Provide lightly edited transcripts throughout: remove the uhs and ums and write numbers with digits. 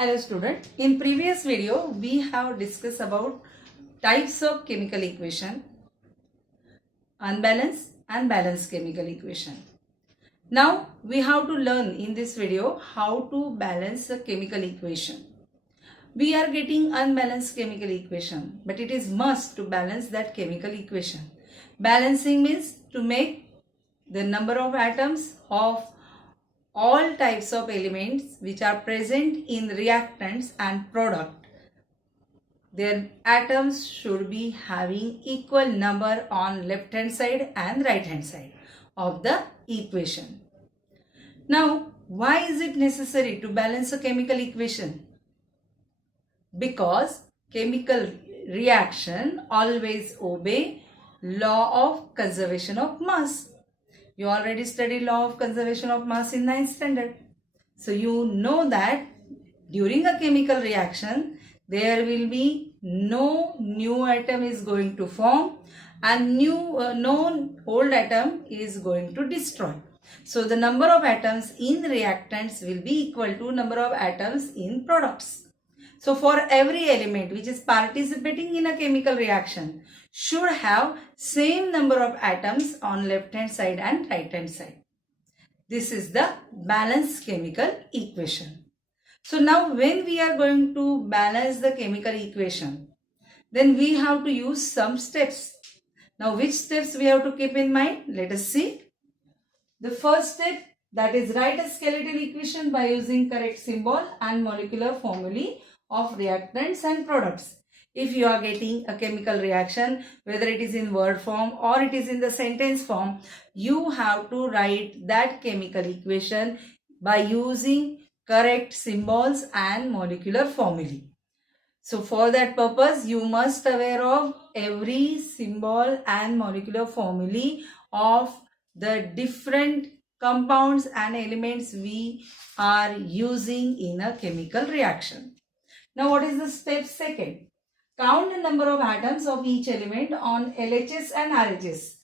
Hello student, in previous video we have discussed about types of chemical equation, unbalanced and balanced chemical equation. Now we have to learn in this video how to balance a chemical equation. We are getting unbalanced chemical equation, but it is must to balance that chemical equation. Balancing means to make the number of atoms of all types of elements which are present in reactants and product. Their atoms should be having equal number on left hand side and right hand side of the equation. Now, why is it necessary to balance a chemical equation? Because chemical reaction always obey law of conservation of mass. You already studied law of conservation of mass in 9th standard. So you know that during a chemical reaction, there will be no new atom is going to form and no old atom is going to destroy. So the number of atoms in reactants will be equal to number of atoms in products. So for every element which is participating in a chemical reaction should have same number of atoms on left hand side and right hand side. This is the balanced chemical equation. So now when we are going to balance the chemical equation, then we have to use some steps. Now which steps we have to keep in mind? Let us see. The first step, that is write a skeletal equation by using correct symbol and molecular formulae of reactants and products. If you are getting a chemical reaction, whether it is in word form or it is in the sentence form, you have to write that chemical equation by using correct symbols and molecular formulae. So for that purpose, you must aware of every symbol and molecular formulae of the different compounds and elements we are using in a chemical reaction. Now what is the step second? Count the number of atoms of each element on LHS and RHS,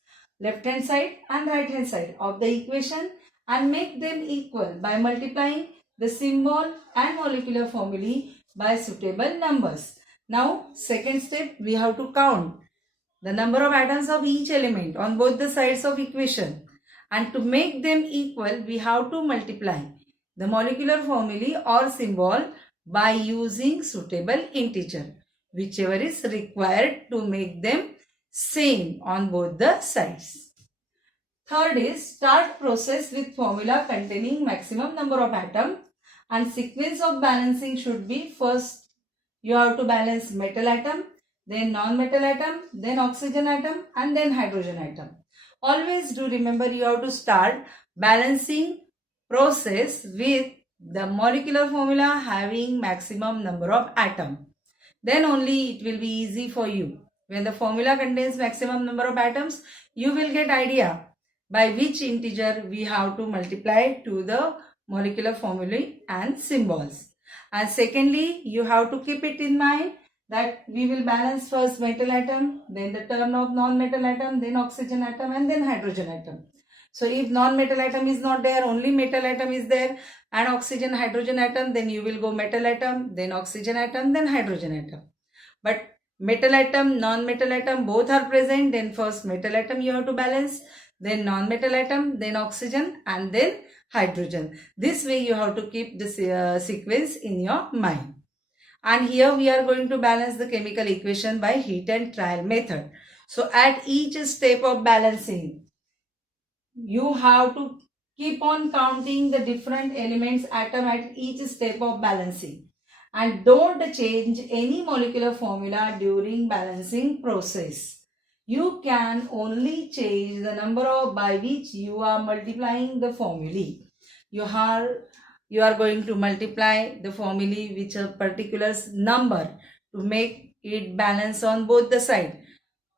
left hand side and right hand side of the equation, and make them equal by multiplying the symbol and molecular formulae by suitable numbers. Now second step, we have to count the number of atoms of each element on both the sides of equation, and to make them equal we have to multiply the molecular formulae or symbol by using suitable integer, whichever is required to make them same on both the sides. Third is start process with formula containing maximum number of atom, and sequence of balancing should be first you have to balance metal atom, then non-metal atom, then oxygen atom, and then hydrogen atom. Always do remember you have to start balancing process with the molecular formula having maximum number of atom. Then only it will be easy for you. When the formula contains maximum number of atoms, you will get idea by which integer we have to multiply to the molecular formulae and symbols. And secondly, you have to keep it in mind that we will balance first metal atom, then the term of non-metal atom, then oxygen atom, and then hydrogen atom. So if non-metal atom is not there, only metal atom is there, and oxygen hydrogen atom, then you will go metal atom, then oxygen atom, then hydrogen atom. But metal atom, non-metal atom both are present, then first metal atom you have to balance, then non-metal atom, then oxygen, and then hydrogen. This way you have to keep this sequence in your mind. And here we are going to balance the chemical equation by heat and trial method. So at each step of balancing, you have to keep on counting the different elements atom at each step of balancing. And don't change any molecular formula during balancing process. You can only change the number of by which you are multiplying the formulae. You are going to multiply the formulae which a particular number to make it balance on both the side.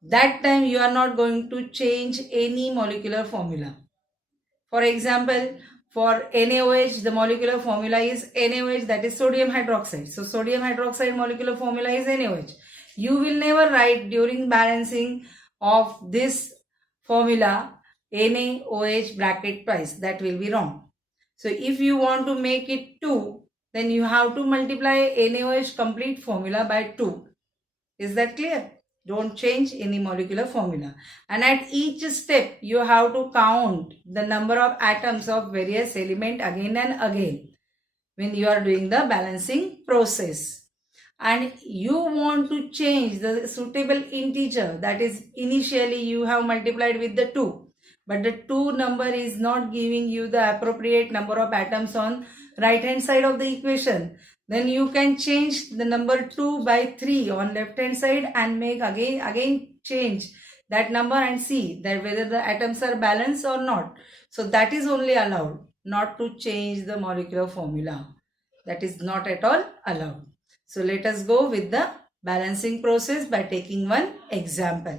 That time you are not going to change any molecular formula. For example, for NaOH, the molecular formula is NaOH, that is sodium hydroxide. So sodium hydroxide molecular formula is NaOH. You will never write during balancing of this formula NaOH bracket twice. That will be wrong. So if you want to make it 2, then you have to multiply NaOH complete formula by 2. Is that clear? Don't change any molecular formula. And at each step, you have to count the number of atoms of various element again and again when you are doing the balancing process. And you want to change the suitable integer, that is initially you have multiplied with the 2, but the 2 number is not giving you the appropriate number of atoms on right hand side of the equation. Then you can change the number 2 by 3 on left hand side and make again change that number and see that whether the atoms are balanced or not. So that is only allowed, not to change the molecular formula. That is not at all allowed. So let us go with the balancing process by taking one example.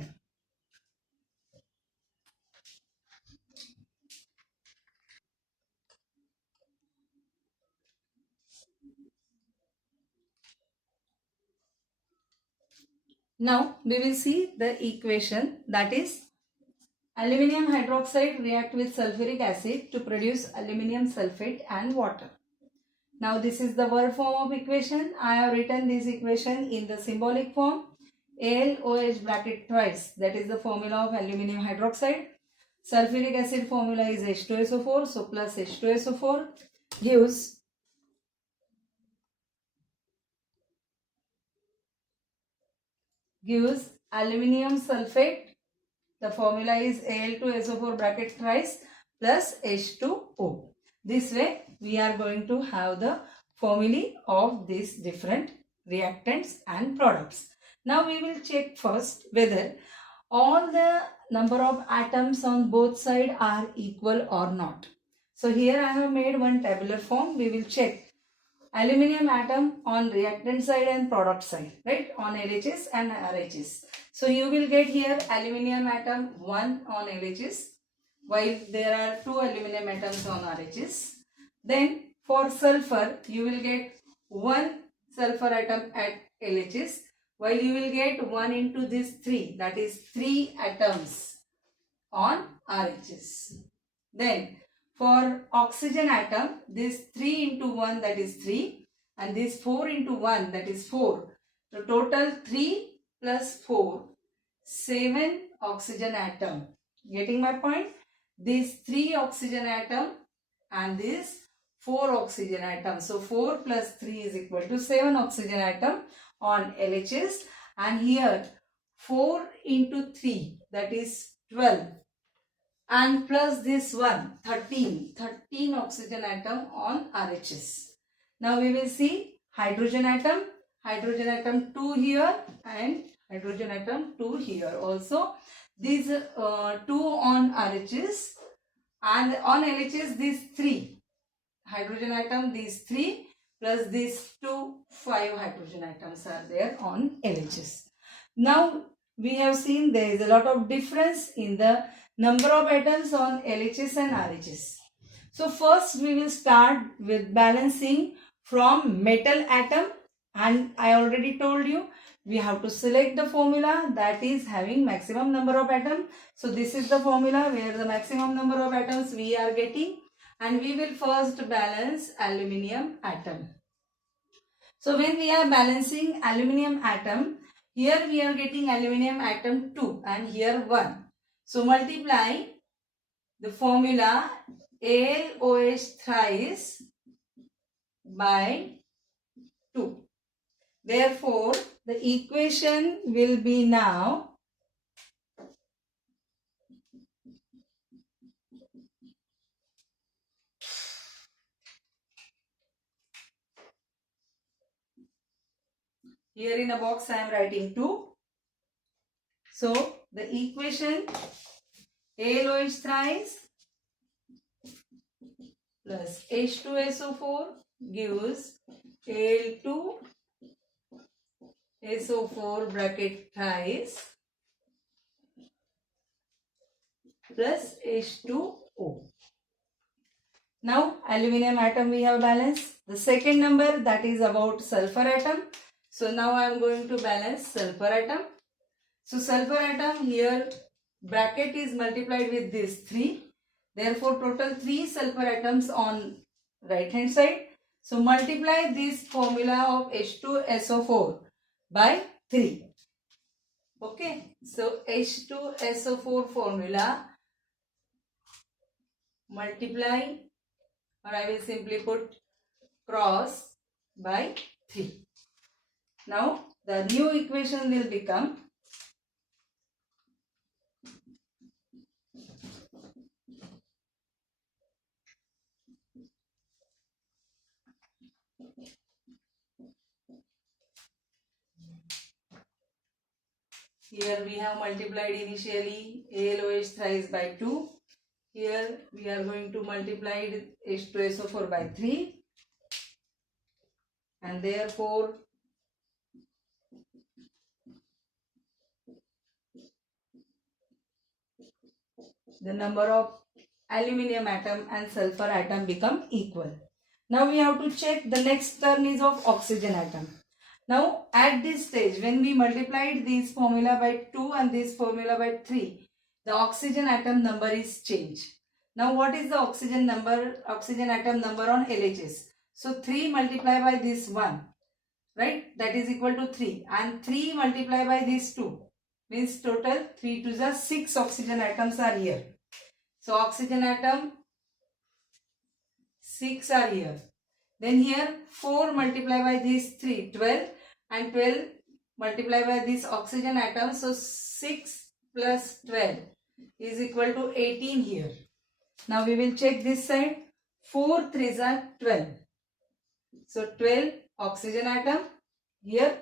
Now we will see the equation, that is aluminium hydroxide react with sulfuric acid to produce aluminium sulfate and water. Now this is the word form of equation. I have written this equation in the symbolic form. AlOH bracket twice, that is the formula of aluminium hydroxide. Sulfuric acid formula is H2SO4, so plus H2SO4 gives aluminium sulfate. The formula is Al2SO4 bracket thrice plus H2O. This way we are going to have the formulae of these different reactants and products. Now we will check first whether all the number of atoms on both sides are equal or not. So here I have made one tabular form. We will check aluminium atom on reactant side and product side, right, on LHS and RHS. So you will get here aluminium atom 1 on LHS, while there are 2 aluminium atoms on RHS. Then for sulfur, you will get 1 sulfur atom at LHS, while you will get 1 into this 3, that is 3 atoms on RHS. Then for oxygen atom, this 3 into 1, that is 3, and this 4 into 1, that is 4. So total 3 plus 4, 7 oxygen atom. Getting my point? This 3 oxygen atom and this 4 oxygen atom. So 4 plus 3 is equal to 7 oxygen atom on LHS, and here 4 into 3, that is 12. And plus this one 13 oxygen atom on RHS. Now we will see hydrogen atom 2 here and hydrogen atom 2 here also. These 2 on RHS, and on LHS these 3 hydrogen atom, these 3 plus these 2, 5 hydrogen atoms are there on LHS. Now we have seen there is a lot of difference in the number of atoms on LHS and RHS. So first we will start with balancing from metal atom, and I already told you we have to select the formula that is having maximum number of atoms. So this is the formula where the maximum number of atoms we are getting, and we will first balance aluminium atom. So when we are balancing aluminium atom, here we are getting aluminium atom 2 and here 1. So multiply the formula AlOH thrice by 2. Therefore, the equation will be now here in a box I am writing 2. So the equation AlOH thrice plus H2SO4 gives Al2SO4 bracket thrice plus H2O. Now aluminium atom we have balanced. The second number, that is about sulfur atom. So now I am going to balance sulfur atom. So sulfur atom here bracket is multiplied with this 3. Therefore total 3 sulfur atoms on right hand side. So multiply this formula of H2SO4 by 3. Okay, so H2SO4 formula multiply, or I will simply put cross by 3. Now the new equation will become here we have multiplied initially ALOH thrice by 2. Here we are going to multiply H2SO4 by 3, and therefore the number of aluminium atom and sulfur atom become equal. Now we have to check the next term is of oxygen atom. Now at this stage, when we multiplied this formula by 2 and this formula by 3, the oxygen atom number is changed. Now what is the oxygen atom number on LHS? So 3 multiplied by this 1, right? That is equal to 3, and 3 multiplied by this 2 means total 3 to the 6 oxygen atoms are here. So oxygen atom 6 are here. Then here 4 multiplied by this 3, 12, and 12 multiplied by this oxygen atom. So 6 plus 12 is equal to 18 here. Now we will check this side. 4 3s are 12. So 12 oxygen atom here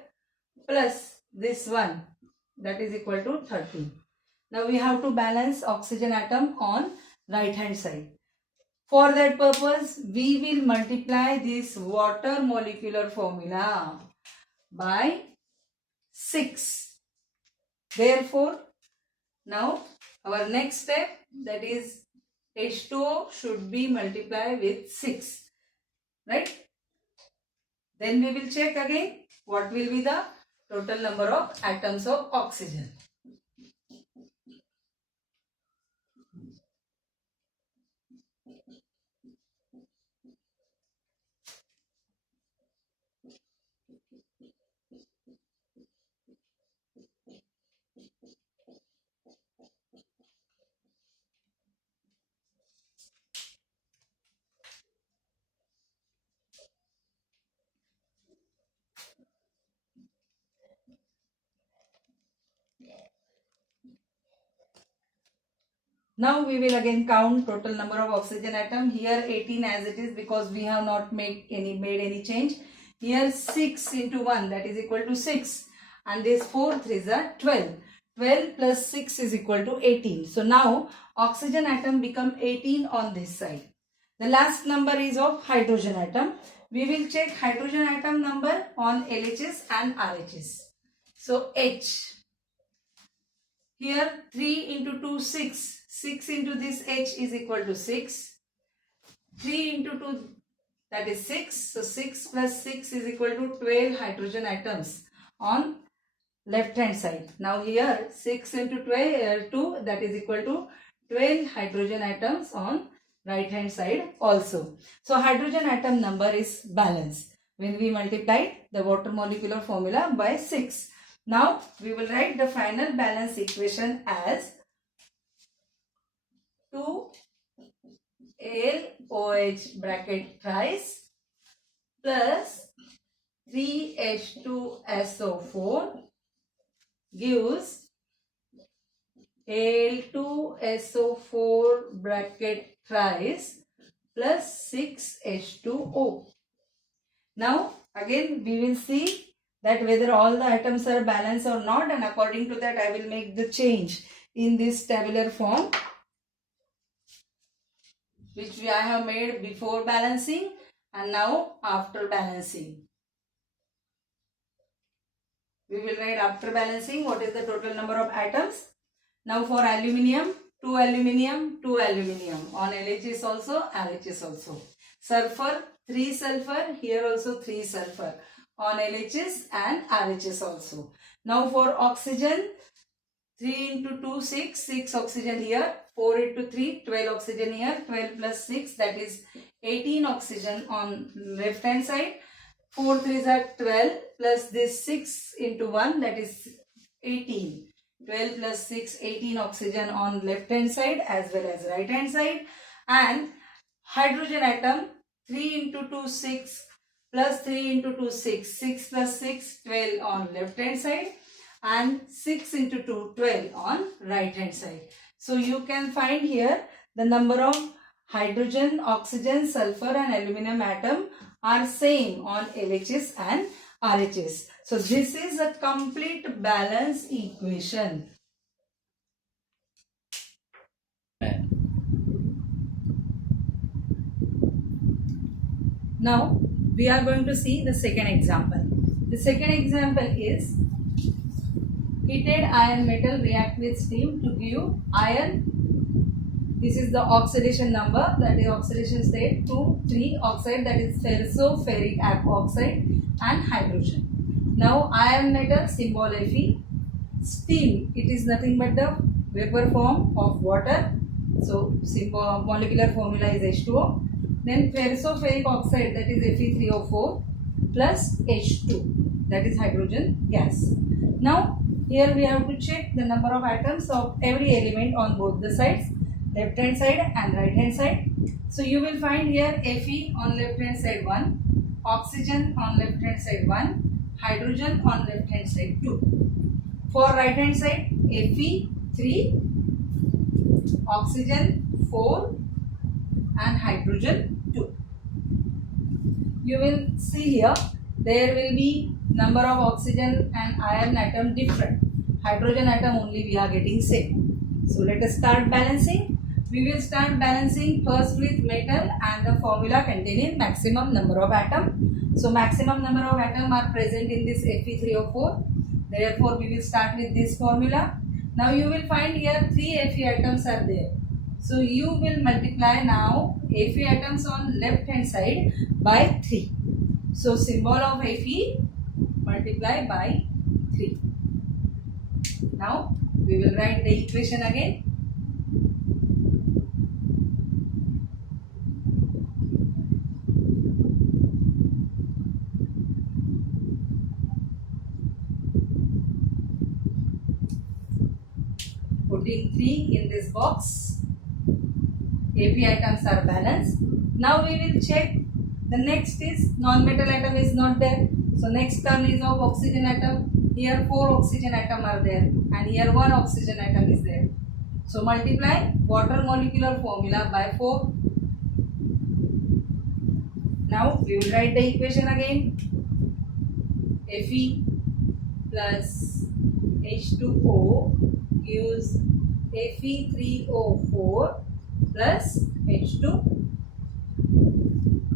plus this one, that is equal to 13. Now we have to balance oxygen atom on right hand side. For that purpose, we will multiply this water molecular formula by 6. Therefore, now our next step, that is H2O should be multiplied with 6. Right? Then we will check again what will be the total number of atoms of oxygen. Now we will again count total number of oxygen atom. Here 18 as it is because we have not made any change. Here 6 into 1, that is equal to 6, and this 4 3s are 12. 12 plus 6 is equal to 18. So now oxygen atom become 18 on this side. The last number is of hydrogen atom. We will check hydrogen atom number on LHS and RHS. So H. Here 3 into 2 6. 6 into this H is equal to 6. 3 into 2, that is 6. So 6 plus 6 is equal to 12 hydrogen atoms on left hand side. Now here 6 into 2, that is equal to 12 hydrogen atoms on right hand side also. So hydrogen atom number is balanced when we multiply the water molecular formula by 6. Now we will write the final balance equation as 2 ALOH bracket thrice plus 3H2SO4 gives Al2SO4 bracket thrice plus 6H2O. Now again we will see that whether all the atoms are balanced or not, and according to that I will make the change in this tabular form which I have made before balancing and now after balancing. We will write after balancing what is the total number of atoms. Now for aluminium, 2 aluminium, 2 aluminium. On LHS also, RHS also. Sulfur, 3 sulfur, here also 3 sulfur. On LHS and RHS also. Now for oxygen, 3 into 2, 6 oxygen here, 4 into 3, 12 oxygen here, 12 plus 6, that is 18 oxygen on left hand side. 4 3s are 12 plus this 6 into 1, that is 18. 12 plus 6, 18 oxygen on left hand side as well as right hand side. And hydrogen atom 3 into 2 6 plus 3 into 2 6. 6 plus 6 12 on left hand side and 6 into 2 12 on right hand side. So you can find here the number of hydrogen, oxygen, sulfur and aluminum atom are same on LHS and RHS. So this is a complete balance equation. Now we are going to see the second example. The second example is heated iron metal react with steam to give iron. This is the oxidation number, that is oxidation state 2, 3 oxide, that is ferroferric oxide and hydrogen. Now iron metal symbol Fe, steam, it is nothing but the vapor form of water. So symbol molecular formula is H2O. Then ferroferric oxide, that is Fe3O4 plus H2, that is hydrogen gas. Now here we have to check the number of atoms of every element on both the sides, left hand side and right hand side. So you will find here Fe on left hand side 1, oxygen on left hand side 1, hydrogen on left hand side 2. For right hand side, Fe 3, oxygen 4 and hydrogen 2. You will see here there will be number of oxygen and iron atom different. Hydrogen atom only we are getting same. So let us start balancing. We will start balancing first with metal and the formula containing maximum number of atom. So maximum number of atom are present in this Fe3O4. Therefore we will start with this formula. Now you will find here 3 Fe atoms are there. So you will multiply now Fe atoms on left hand side by 3. So symbol of Fe multiply by 3. Now we will write the equation again. Putting 3 in this box. Fe atoms are balanced. Now we will check. The next is non-metal atom is not there. So next term is of oxygen atom. Here 4 oxygen atom are there and here 1 oxygen atom is there. So multiply water molecular formula by 4. Now we will write the equation again. Fe plus H2O gives Fe3O4 plus H2.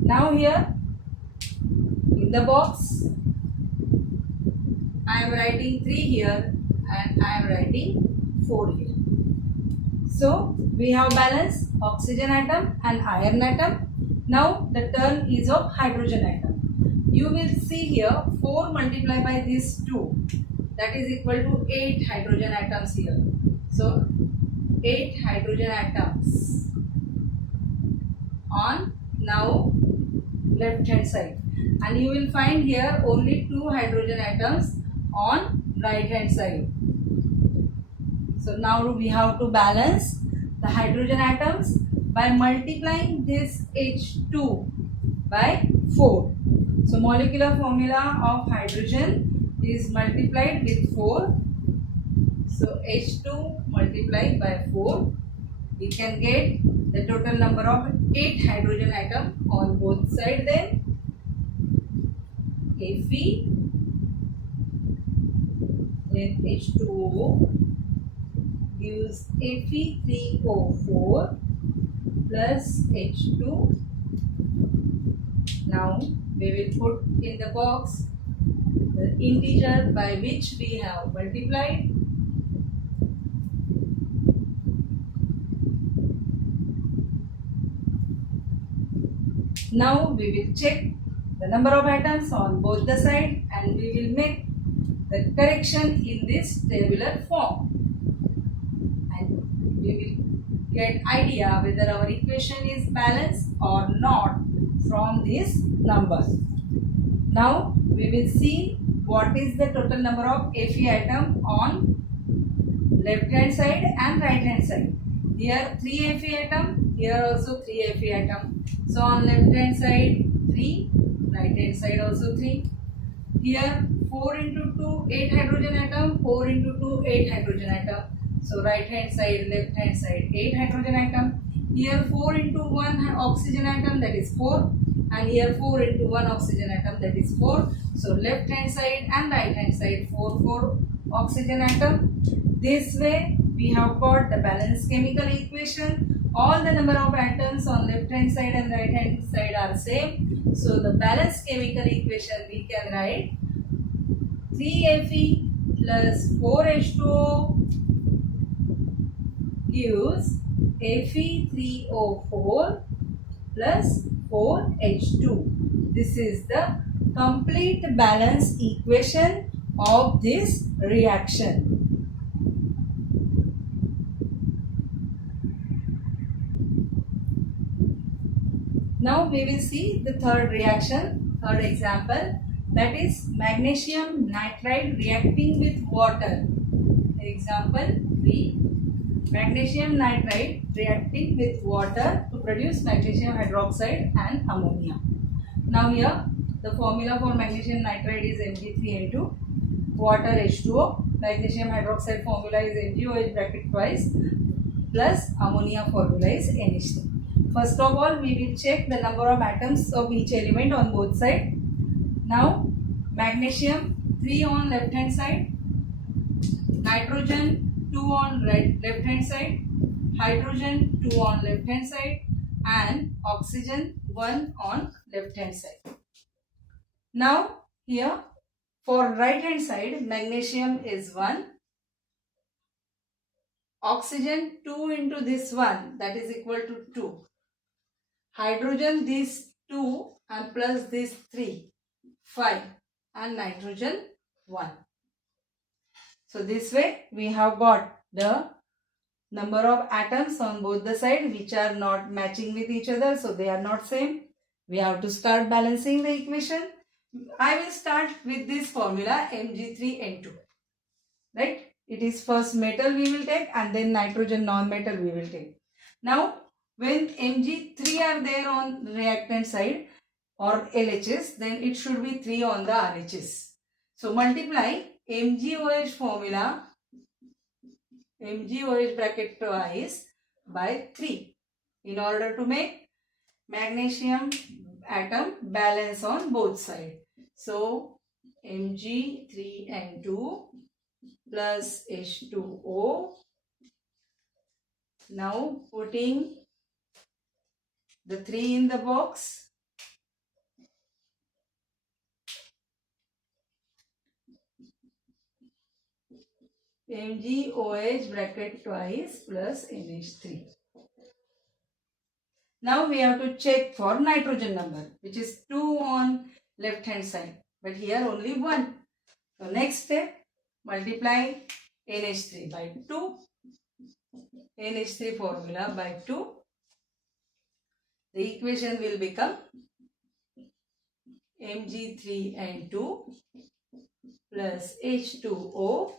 Now here in the box I am writing 3 here and I am writing 4 here. So we have balanced oxygen atom and iron atom. Now the turn is of hydrogen atom. You will see here 4 multiplied by this 2, that is equal to 8 hydrogen atoms here. So 8 hydrogen atoms on now left hand side, and you will find here only 2 hydrogen atoms on right hand side. So now we have to balance the hydrogen atoms by multiplying this H2 by 4. So molecular formula of hydrogen is multiplied with 4. So H2 multiplied by 4. We can get the total number of 8 hydrogen atom on both sides. Then Fe, then H2O gives Fe3O4 plus H2. Now we will put in the box the integer by which we have multiplied. Now we will check the number of atoms on both the sides and we will make the correction in this tabular form. And we will get idea whether our equation is balanced or not from these numbers. Now we will see what is the total number of Fe atom on left hand side and right hand side. Here 3 Fe atom, here also 3 Fe atom. So on left hand side 3, right hand side also 3. Here 4 into 2 8 hydrogen atom, 4 into 2 8 hydrogen atom. So right hand side, left hand side 8 hydrogen atom. Here 4 into 1 oxygen atom, that is 4, and here 4 into 1 oxygen atom, that is 4. So left hand side and right hand side 4 oxygen atom. This way we have got the balanced chemical equation. All the number of atoms on left hand side and right hand side are same. So the balanced chemical equation we can write 3Fe plus 4H2O gives Fe3O4 plus 4H2. This is the complete balance equation of this reaction. Now we will see the third reaction, third example, that is magnesium nitride reacting with water. Example 3. Magnesium nitride reacting with water to produce magnesium hydroxide and ammonia. Now here the formula for magnesium nitride is Mg3N2, water H2O, magnesium hydroxide formula is MgOH bracket twice plus ammonia formula is NH3. First of all, we will check the number of atoms of each element on both sides. Now magnesium 3 on left hand side, nitrogen 2 on left hand side, hydrogen 2 on left hand side, and oxygen 1 on left hand side. Now here for right hand side, magnesium is 1, oxygen 2 into this 1, that is equal to 2, hydrogen this 2 and plus this 3, 5, and nitrogen 1. So this way we have got the number of atoms on both the sides which are not matching with each other, so they are not same. We have to start balancing the equation. I will start with this formula Mg3N2. Right? It is first metal we will take and then nitrogen non-metal we will take. Now when Mg3 are there on reactant side or LHS, then it should be 3 on the RHS. So multiply MgOH formula, MgOH bracket twice by 3 in order to make magnesium atom balance on both sides. So Mg3N2 plus H2O. Now putting the 3 in the box. MgOH bracket twice plus NH3. Now we have to check for nitrogen number, which is 2 on left hand side, but here only 1. So next step, multiply NH3 by 2, NH3 formula by 2. The equation will become Mg3N2 plus H2O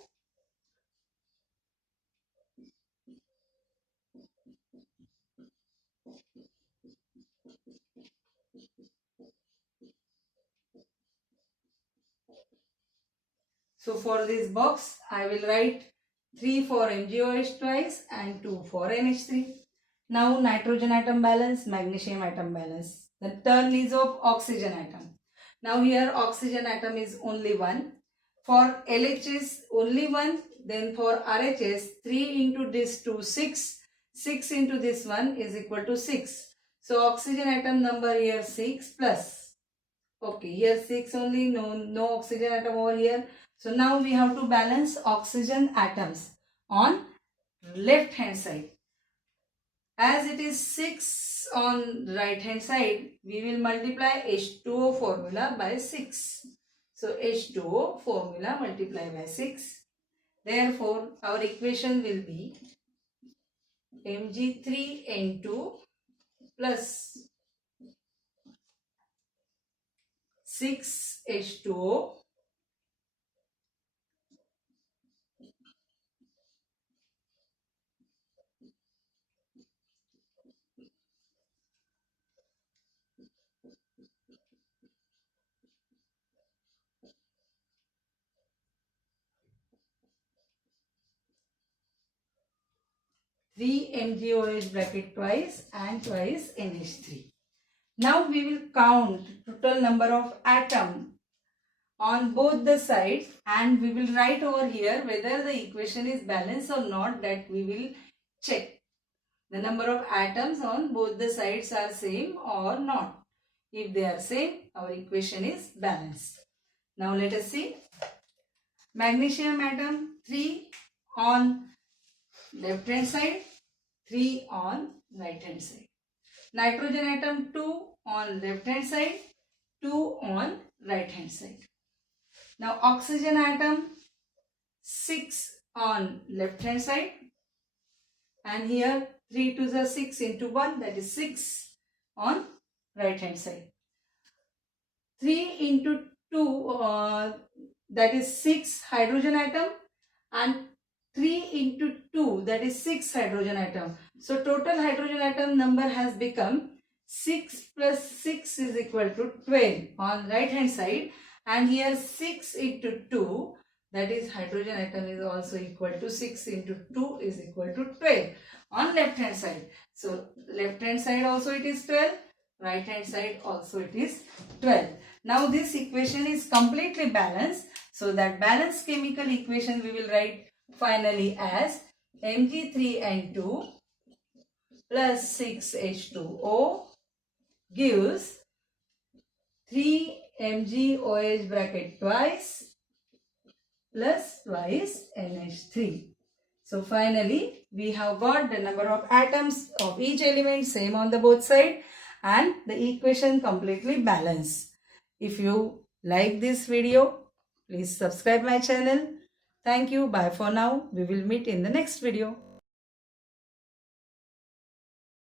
So for this box, I will write 3 for MgOH twice and 2 for NH3. Now nitrogen atom balance, magnesium atom balance. The turn is of oxygen atom. Now here oxygen atom is only 1. For LHS only 1. Then for RHS 3 into this 2 6. 6 into this 1 is equal to 6. So oxygen atom number here 6 plus. Okay, here 6 only, no oxygen atom over here. So now we have to balance oxygen atoms on left hand side. As it is 6 on right hand side, we will multiply H2O formula by 6. So H2O formula multiply by 6. Therefore, our equation will be Mg3N2 plus 6H2O three MgOH bracket twice and twice NH3. Now we will count total number of atom on both the sides and we will write over here whether the equation is balanced or not, that we will check. The number of atoms on both the sides are same or not. If they are same, our equation is balanced. Now let us see. Magnesium atom 3 on left hand side, 3 on right hand side. Nitrogen atom 2 on left hand side, 2 on right hand side. Now oxygen atom 6 on left hand side, and here 3 to the 6 into 1, that is 6 on right hand side. 3 into 2 that is 6 hydrogen atom, and 3 into 2 that is 6 hydrogen atom. So total hydrogen atom number has become 6 plus 6 is equal to 12 on right hand side, and here 6 into 2 that is hydrogen atom is also equal to 6 into 2 is equal to 12 on left hand side. So left hand side also it is 12, right hand side also it is 12. Now this equation is completely balanced. So that balanced chemical equation we will write finally as Mg3N2 plus 6H2O gives 3 MgOH bracket twice plus twice NH3. So finally we have got the number of atoms of each element same on the both side and the equation completely balanced. If you like this video, please subscribe my channel. Thank you. Bye for now. We will meet in the next video.